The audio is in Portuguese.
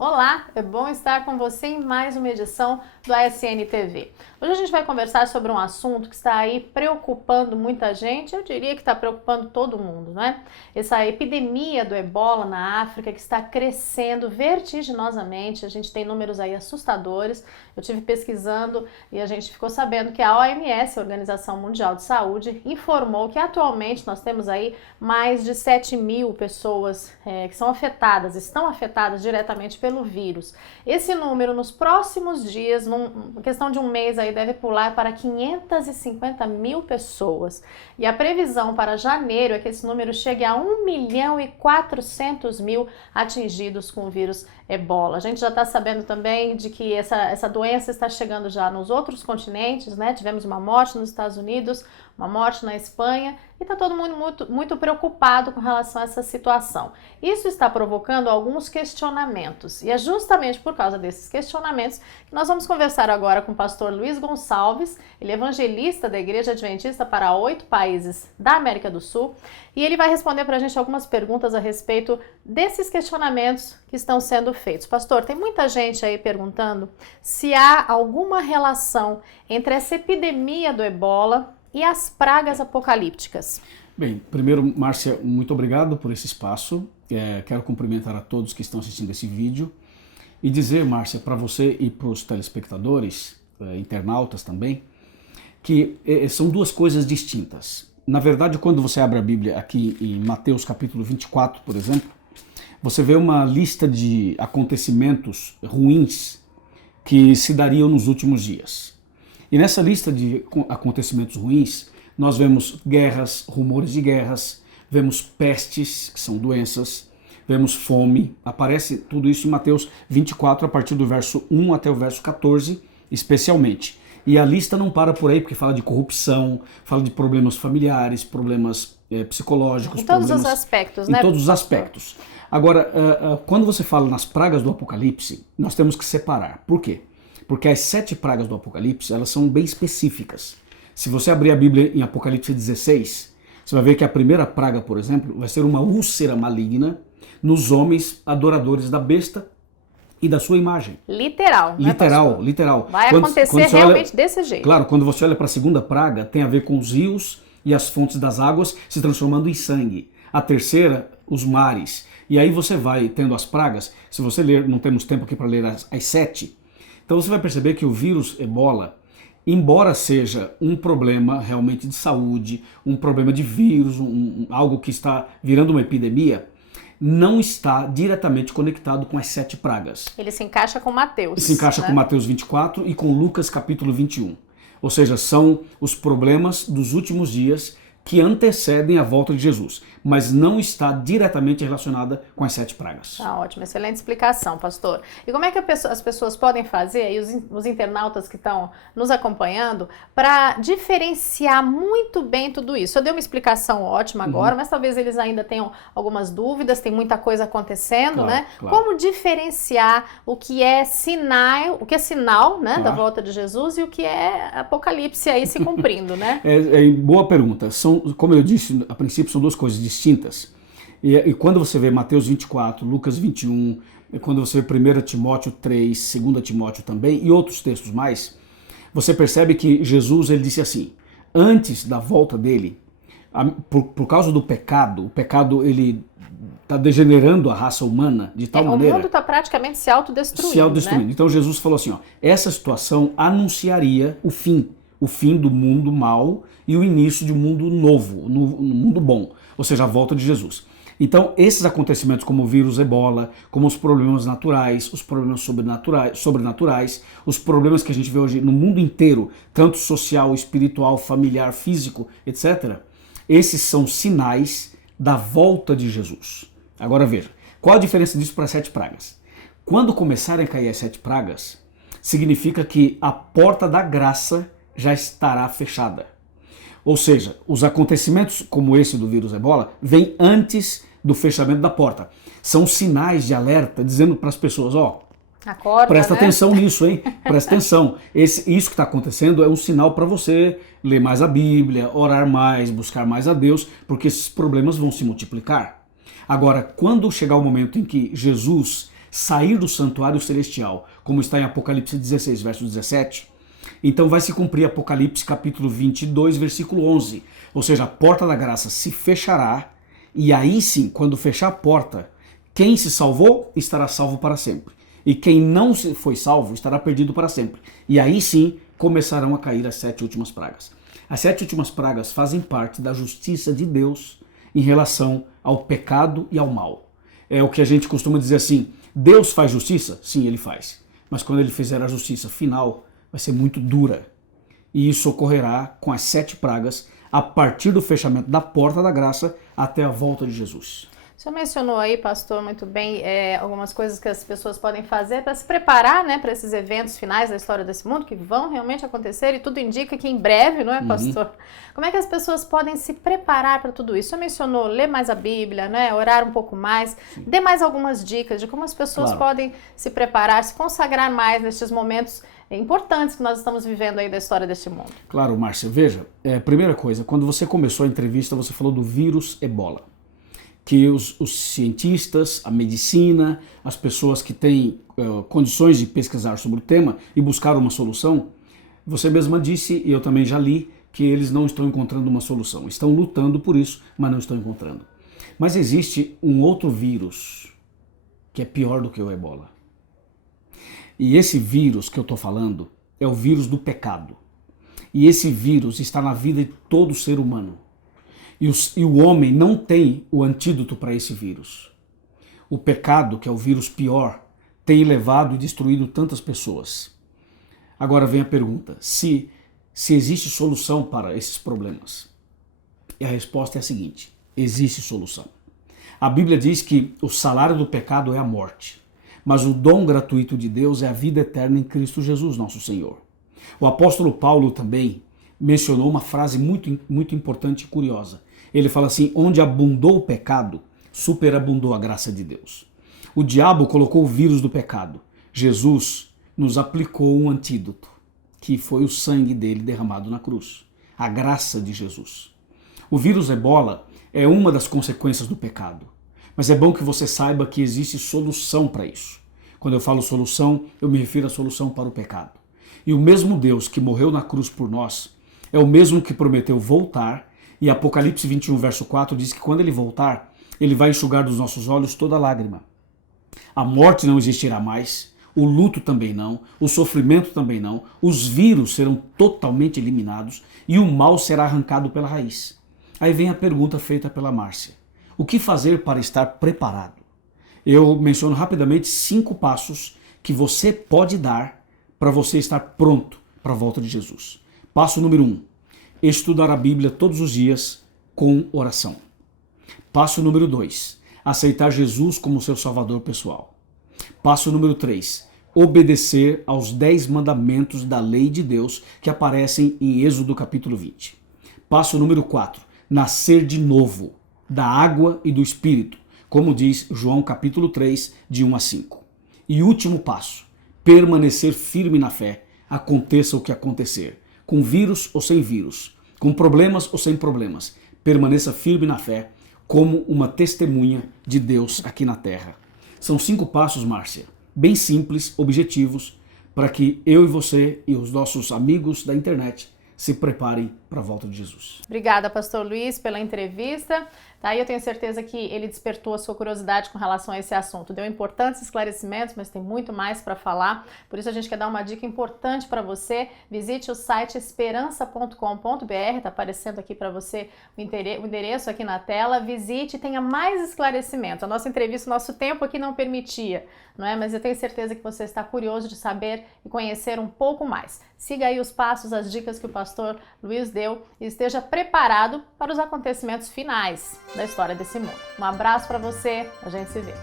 Olá, é bom estar com você em mais uma edição do ASN TV. Hoje a gente vai conversar sobre um assunto que está aí preocupando muita gente, eu diria que está preocupando todo mundo, né? Essa epidemia do Ebola na África que está crescendo vertiginosamente, a gente tem números aí assustadores. Eu tive pesquisando e a gente ficou sabendo que a OMS, a Organização Mundial de Saúde, informou que atualmente nós temos aí mais de 7 mil pessoas que são afetadas, estão afetadas diretamente pelo vírus. Esse número nos próximos dias, em questão de um mês aí, deve pular para 550 mil pessoas. E a previsão para janeiro é que esse número chegue a 1 milhão e 400 mil atingidos com o vírus Ebola. A gente já está sabendo também de que essa doença está chegando já nos outros continentes, né? Tivemos uma morte nos Estados Unidos, uma morte na Espanha, e está todo mundo muito preocupado com relação a essa situação. Isso está provocando alguns questionamentos, e é justamente por causa desses questionamentos que nós vamos conversar agora com o pastor Luiz Gonçalves. Ele é evangelista da Igreja Adventista para 8 países da América do Sul, e ele vai responder para a gente algumas perguntas a respeito desses questionamentos que estão sendo feitos. Pastor, tem muita gente aí perguntando se há alguma relação entre essa epidemia do Ebola e as pragas apocalípticas. Bem, primeiro, Márcia, muito obrigado por esse espaço. Quero cumprimentar a todos que estão assistindo esse vídeo e dizer, Márcia, para você e para os telespectadores, internautas também, que são duas coisas distintas. Na verdade, quando você abre a Bíblia aqui em Mateus capítulo 24, por exemplo, você vê uma lista de acontecimentos ruins que se dariam nos últimos dias. E nessa lista de acontecimentos ruins, nós vemos guerras, rumores de guerras, vemos pestes, que são doenças, vemos fome. Aparece tudo isso em Mateus 24, a partir do verso 1 até o verso 14, especialmente. E a lista não para por aí, porque fala de corrupção, fala de problemas familiares, problemas psicológicos. Em todos os aspectos, né? Em todos os aspectos. Agora, quando você fala nas pragas do Apocalipse, nós temos que separar. Por quê? Porque as 7 pragas do Apocalipse, elas são bem específicas. Se você abrir a Bíblia em Apocalipse 16, você vai ver que a primeira praga, por exemplo, vai ser uma úlcera maligna nos homens adoradores da besta e da sua imagem. Literal, né, pastor? Literal. Vai acontecer realmente desse jeito. Claro, quando você olha para a segunda praga, tem a ver com os rios e as fontes das águas se transformando em sangue. A terceira, os mares. E aí você vai tendo as pragas. Se você ler, não temos tempo aqui para ler as 7, então você vai perceber que o vírus Ebola, embora seja um problema realmente de saúde, um problema de vírus, algo que está virando uma epidemia, não está diretamente conectado com as 7 pragas. Ele se encaixa com Mateus. Se encaixa com Mateus 24 e com Lucas capítulo 21. Ou seja, são os problemas dos últimos dias que antecedem a volta de Jesus, mas não está diretamente relacionada com as 7 pragas. Tá ótimo, excelente explicação, pastor. E como é que as pessoas podem fazer, aí os internautas que estão nos acompanhando, para diferenciar muito bem tudo isso? Eu dei uma explicação ótima agora, mas talvez eles ainda tenham algumas dúvidas, tem muita coisa acontecendo, né? Claro. Como diferenciar o que é sinal, né, da volta de Jesus e o que é apocalipse aí se cumprindo, né? Boa pergunta. Como eu disse, a princípio são duas coisas distintas. E quando você vê Mateus 24, Lucas 21, quando você vê 1 Timóteo 3, 2 Timóteo também, e outros textos mais, você percebe que Jesus ele disse assim, antes da volta dele, por causa do pecado, o pecado ele está degenerando a raça humana de tal maneira... O mundo está praticamente se autodestruindo, né? Então Jesus falou assim, essa situação anunciaria o fim do mundo mau e o início de um mundo novo, no mundo bom, ou seja, a volta de Jesus. Então, esses acontecimentos como o vírus Ebola, como os problemas naturais, os problemas sobrenaturais, os problemas que a gente vê hoje no mundo inteiro, tanto social, espiritual, familiar, físico, etc., esses são sinais da volta de Jesus. Agora veja, qual a diferença disso para as 7 pragas? Quando começarem a cair as 7 pragas, significa que a porta da graça já estará fechada. Ou seja, os acontecimentos como esse do vírus Ebola vêm antes do fechamento da porta. São sinais de alerta dizendo para as pessoas, Acorda, presta né? atenção nisso, hein? Presta atenção. Isso que está acontecendo é um sinal para você ler mais a Bíblia, orar mais, buscar mais a Deus, porque esses problemas vão se multiplicar. Agora, quando chegar o momento em que Jesus sair do santuário celestial, como está em Apocalipse 16, verso 17, então vai se cumprir Apocalipse capítulo 22, versículo 11. Ou seja, a porta da graça se fechará, e aí sim, quando fechar a porta, quem se salvou estará salvo para sempre. E quem não foi salvo estará perdido para sempre. E aí sim começarão a cair as 7 últimas pragas. As 7 últimas pragas fazem parte da justiça de Deus em relação ao pecado e ao mal. É o que a gente costuma dizer assim, Deus faz justiça? Sim, ele faz. Mas quando ele fizer a justiça final, vai ser muito dura. E isso ocorrerá com as 7 pragas a partir do fechamento da porta da graça até a volta de Jesus. O senhor mencionou aí, pastor, muito bem, algumas coisas que as pessoas podem fazer para se preparar, né, para esses eventos finais da história desse mundo, que vão realmente acontecer, e tudo indica que em breve, não é, pastor? Como é que as pessoas podem se preparar para tudo isso? O senhor mencionou ler mais a Bíblia, né, orar um pouco mais, dê mais algumas dicas de como as pessoas podem se preparar, se consagrar mais nestes momentos importantes que nós estamos vivendo aí da história deste mundo. Claro, Márcia, veja, primeira coisa, quando você começou a entrevista, você falou do vírus Ebola. Que os cientistas, a medicina, as pessoas que têm condições de pesquisar sobre o tema e buscar uma solução, você mesma disse, e eu também já li, que eles não estão encontrando uma solução. Estão lutando por isso, mas não estão encontrando. Mas existe um outro vírus que é pior do que o Ebola. E esse vírus que eu estou falando é o vírus do pecado. E esse vírus está na vida de todo ser humano. E o homem não tem o antídoto para esse vírus. O pecado, que é o vírus pior, tem levado e destruído tantas pessoas. Agora vem a pergunta, se existe solução para esses problemas? E a resposta é a seguinte, existe solução. A Bíblia diz que o salário do pecado é a morte, mas o dom gratuito de Deus é a vida eterna em Cristo Jesus, nosso Senhor. O apóstolo Paulo também mencionou uma frase muito importante e curiosa. Ele fala assim, onde abundou o pecado, superabundou a graça de Deus. O diabo colocou o vírus do pecado. Jesus nos aplicou um antídoto, que foi o sangue dele derramado na cruz. A graça de Jesus. O vírus Ebola é uma das consequências do pecado. Mas é bom que você saiba que existe solução para isso. Quando eu falo solução, eu me refiro à solução para o pecado. E o mesmo Deus que morreu na cruz por nós, é o mesmo que prometeu voltar. E Apocalipse 21, verso 4 diz que quando ele voltar, ele vai enxugar dos nossos olhos toda lágrima. A morte não existirá mais, o luto também não, o sofrimento também não, os vírus serão totalmente eliminados e o mal será arrancado pela raiz. Aí vem a pergunta feita pela Márcia. O que fazer para estar preparado? Eu menciono rapidamente 5 passos que você pode dar para você estar pronto para a volta de Jesus. Passo número 1. Estudar a Bíblia todos os dias com oração. Passo número 2. Aceitar Jesus como seu salvador pessoal. Passo número 3. Obedecer aos 10 mandamentos da lei de Deus que aparecem em Êxodo capítulo 20. Passo número 4. Nascer de novo, da água e do Espírito, como diz João capítulo 3, de 1 a 5. E último passo. Permanecer firme na fé, aconteça o que acontecer. Com vírus ou sem vírus, com problemas ou sem problemas, permaneça firme na fé como uma testemunha de Deus aqui na terra. São 5 passos, Márcia, bem simples, objetivos, para que eu e você e os nossos amigos da internet se preparem para a volta de Jesus. Obrigada, pastor Luiz, pela entrevista. Tá, e eu tenho certeza que ele despertou a sua curiosidade com relação a esse assunto. Deu importantes esclarecimentos, mas tem muito mais para falar. Por isso a gente quer dar uma dica importante para você. Visite o site esperança.com.br, está aparecendo aqui para você o endereço aqui na tela. Visite e tenha mais esclarecimentos. A nossa entrevista, o nosso tempo aqui não permitia, não é? Mas eu tenho certeza que você está curioso de saber e conhecer um pouco mais. Siga aí os passos, as dicas que o pastor Luiz deu e esteja preparado para os acontecimentos finais da história desse mundo. Um abraço para você, a gente se vê.